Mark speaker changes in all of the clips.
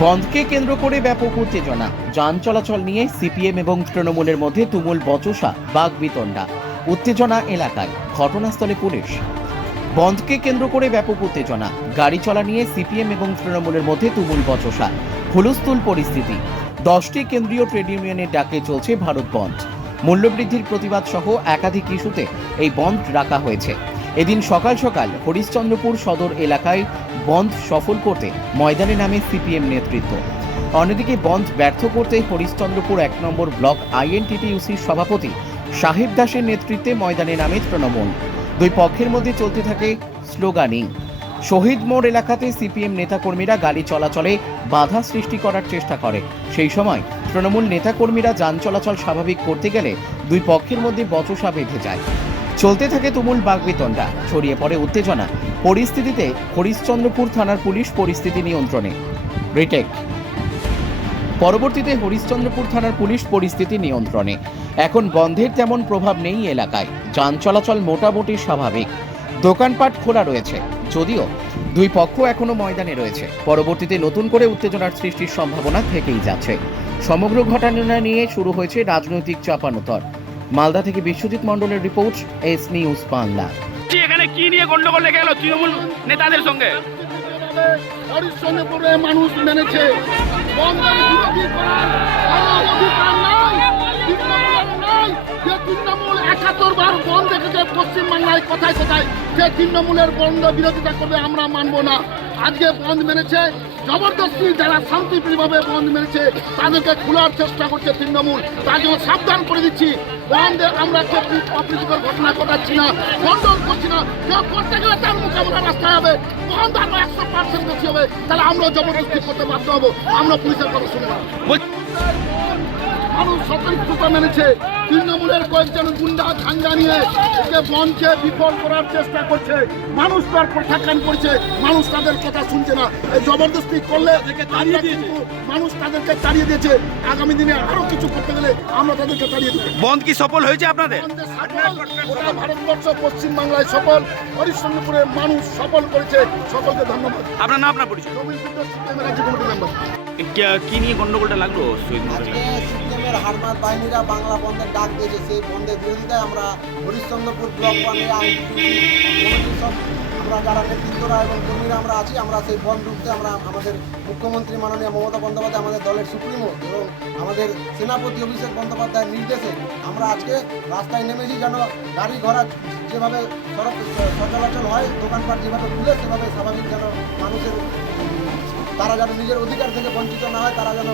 Speaker 1: বন্ধকে কেন্দ্র করে ব্যাপক উত্তেজনা। যান চলাচল নিয়ে সিপিএম এবং তৃণমূলের মধ্যে তুমুল বচসা, বাঘ বিতণ্ডা। উত্তেজনা এলাকায়, ঘটনাস্থলে পুলিশ। বন্ধকে কেন্দ্র করে ব্যাপক উত্তেজনা। গাড়ি চলা নিয়ে সিপিএম এবং তৃণমূলের মধ্যে তুমুল বচসা। হুলস্থুল পরিস্থিতি। দশটি কেন্দ্রীয় ট্রেড ইউনিয়নের ডাকে চলছে ভারত বন্ধ মূল্যবৃদ্ধির প্রতিবাদ সহ একাধিক ইস্যুতে এই বন্ধ রাখা হয়েছে। এদিন সকাল সকাল হরিশ্চন্দ্রপুর সদর এলাকায় বন্ধ সফল করতে ময়দানে নামে সিপিএম নেতৃত্ব। অন্যদিকে বন্ধ ব্যর্থ করতে হরিশ্চন্দ্রপুর এক নম্বর ব্লক আইএনটিটিইউসির সভাপতি সাহেব দাসের নেতৃত্বে ময়দানে নামে তৃণমূল। দুই পক্ষের মধ্যে চলতে থাকে স্লোগানিং। শহীদ মোড় এলাকাতে সিপিএম নেতাকর্মীরা গাড়ি চলাচলে বাধা সৃষ্টি করার চেষ্টা করে। সেই সময় তৃণমূল নেতাকর্মীরা যান চলাচল স্বাভাবিক করতে গেলে দুই পক্ষের মধ্যে বচসা বেঁধে যায়। চলতে থাকে তুমুল বাগবিতণ্ডা। ছড়িয়ে পড়ে উত্তেজনা। পরিস্থিতিতে হরিশ্চন্দ্রপুর থানার পুলিশ পরিস্থিতি নিয়ন্ত্রণে। রিটেক। পরবর্তীতে হরিশ্চন্দ্রপুর থানার পুলিশ পরিস্থিতি নিয়ন্ত্রণে। এখন বন্ধের তেমন প্রভাব নেই এলাকায়। যান চলাচল মোটামুটি স্বাভাবিক। দোকানপাট খোলা রয়েছে। যদিও দুই পক্ষ এখনও ময়দানে রয়েছে। পরবর্তীতে নতুন করে উত্তেজনার সৃষ্টির সম্ভাবনা থেকেই যাচ্ছে। সমগ্র ঘটনা নিয়ে শুরু হয়েছে রাজনৈতিক চাপানোতর। মালদা থেকে বিশ্বজিৎ মণ্ডলের রিপোর্ট এস নিউজ বাংলা।
Speaker 2: কি এখানে কি নিয়ে গন্ডগোল লেগে গেল তৃণমূল নেতাদের সঙ্গে?
Speaker 3: মানুষ মেনেছে পশ্চিমবাংলায় কোথায় কোথায় যে তৃণমূলের বন্ধ বিরোধিতা করবে আমরা মানবো না। আজকে বন্ধ মেনেছে জবরদস্তি যারা শান্তিপ্রিয়ভাবে বন্ধ মেনেছে তাদেরকে খোলার চেষ্টা করছে তৃণমূল। তার জন্য সাবধান করে দিচ্ছি। বন্ধে আমরা কেউ অপ্রীতিকর ঘটনা ঘটাচ্ছি না খণ্ডন করছি না। কেউ করতে গেলে তার মোকাবেলা রাস্তায় হবে। বন্ধ আরও একশো পার্সেন্ট বেশি হবে। তাহলে আমরাও জবরদস্তি করতে বাধ্য হব। আমরা পুলিশের কথা শুনব মানুষ স্বতন্ত্রতা মেনেছে। তৃণমূলের কয়েকজন গুন্ডা খাঞ্জা নিয়ে একে বনকে বিফল করার চেষ্টা করছে। মানুষ তার প্রত্যাখ্যান করছে। মানুষ তাদের কথা শুনছে না। এই জবরদস্তি করলে আমরা কিন্তু মানুষ তাদেরকে তাড়িয়ে দিয়েছে। আগামী দিনে আরও কিছু করতে গেলে আমরা তাদেরকে তাড়িয়ে দেবো।
Speaker 2: বন্ধ কি সফল হয়েছে আপনাদের?
Speaker 3: বন্ধে সফল, গোটা ভারতবর্ষ পশ্চিমবাংলায় সফল হরিশ্চন্দ্রপুরের মানুষ সফল করেছে। সকলকে ধন্যবাদ।
Speaker 2: আপনার নাম আপনার পরিচয়? কি নিয়ে গন্ডগোলটা লাগল
Speaker 4: আজকে হারমাত বাহিনীরা বাংলা বন্ধের ডাক দিয়েছে। সেই বন্ধের বিরোধিতায় আমরা হরিশ্চন্দ্রপুর ব্লক ওয়ানের কমিটির সব আমরা যারা নেতৃত্বরা এবং কর্মীরা আমরা আছি, আমরা সেই বন্ধ রুখতে আমরা আমাদের মুখ্যমন্ত্রী মাননীয় মমতা বন্দ্যোপাধ্যায়, আমাদের দলের সুপ্রিমো এবং আমাদের সেনাপতি অভিষেক বন্দ্যোপাধ্যায়ের নির্দেশে আমরা আজকে রাস্তায় নেমেছি যেন গাড়ি ঘোড়া যেভাবে সড়ক, সচলাচল হয়, দোকানপাট যেভাবে খুলে, সেভাবে স্বাভাবিক যেন মানুষের তারা যেন নিজের অধিকার থেকে বঞ্চিত না হয়, তারা যেন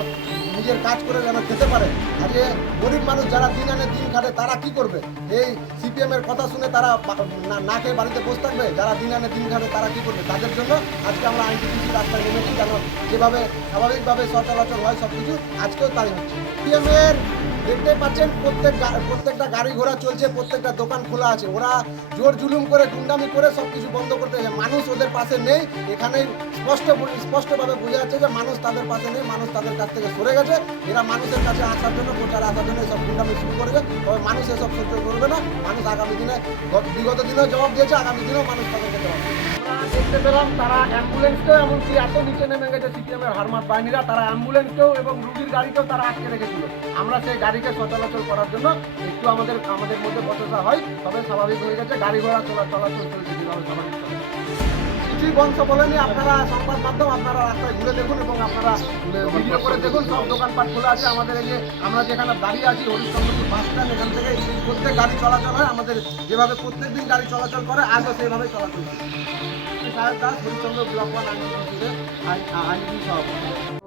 Speaker 4: নিজের কাজ করে যেন খেতে পারে। আর যে গরিব মানুষ যারা দিন আনে, দিন খাটে, তারা কি করবে? এই সিপিএম এর কথা শুনে তারা না- খেয়ে বাড়িতে বসে থাকবে? যারা দিন আনে, দিন খাটে, তারা কি করবে? তাদের জন্য আজকে আমরা আইনটিসি রাস্তায় নেমেছি, যেন যেভাবে স্বাভাবিকভাবে সচলাচল হয় সব কিছু আজকেও তাই হচ্ছে। সিপিএম এর দেখতে পাচ্ছেন, প্রত্যেক প্রত্যেকটা গাড়ি ঘোড়া চলছে, প্রত্যেকটা দোকান খোলা আছে। ওরা জোর জুলুম করে, গুন্ডামি করে সব কিছু বন্ধ করতে চায় মানুষ ওদের পাশে নেই। এখানে স্পষ্ট স্পষ্টভাবে বোঝা যাচ্ছে যে মানুষ তাদের পাশে নেই, মানুষ তাদের কাছ থেকে সরে গেছে। এরা মানুষের কাছে আসার জন্য, প্রচার আসার জন্য এসব গুন্ডামি শুরু করেছে। তবে মানুষ এসব সহ্য করবে না। মানুষ আগামী দিনে, গত- বিগত দিনেও জবাব দিয়েছে, আগামী দিনেও মানুষ তাদেরকে জবাব
Speaker 3: দেখতে পেলাম, তারা অ্যাম্বুলেন্সকেও এমনকি এত নিচে নেমে গেছে, সিপিএমের হারমাত বাহিনীরা, তারা অ্যাম্বুলেন্সকেও এবং রুগীর গাড়িকেও তারা আটকে রেখেছিল। আমরা সেই গাড়িকে সচলাচল করার জন্য একটু আমাদের আমাদের মধ্যে বচসা হয় তবে স্বাভাবিক হয়ে গেছে গাড়ি ঘোড়া চলা চলাচল চলছে যেভাবে স্বাভাবিক। কিছুই বংশ বলেনি আপনারা সংবাদ মাধ্যম আপনারা রাস্তায় ঘুরে দেখুন এবং আপনারা ভিডিও করে দেখুন সব দোকানপাট খোলা আছে। আমাদের এই যে আমরা যেখানে দাঁড়িয়ে আছি হরিশ্চন্দ্রপুর বাস স্ট্যান্ড এখান থেকে প্রত্যেক গাড়ি চলাচল হয়। আমাদের যেভাবে প্রত্যেক দিন গাড়ি চলাচল করে আজও সেভাবে চলাচল করে সাহেব দাস হরিচন্দ্র ব্লক ওয়ান আইন আইন সভাপতি।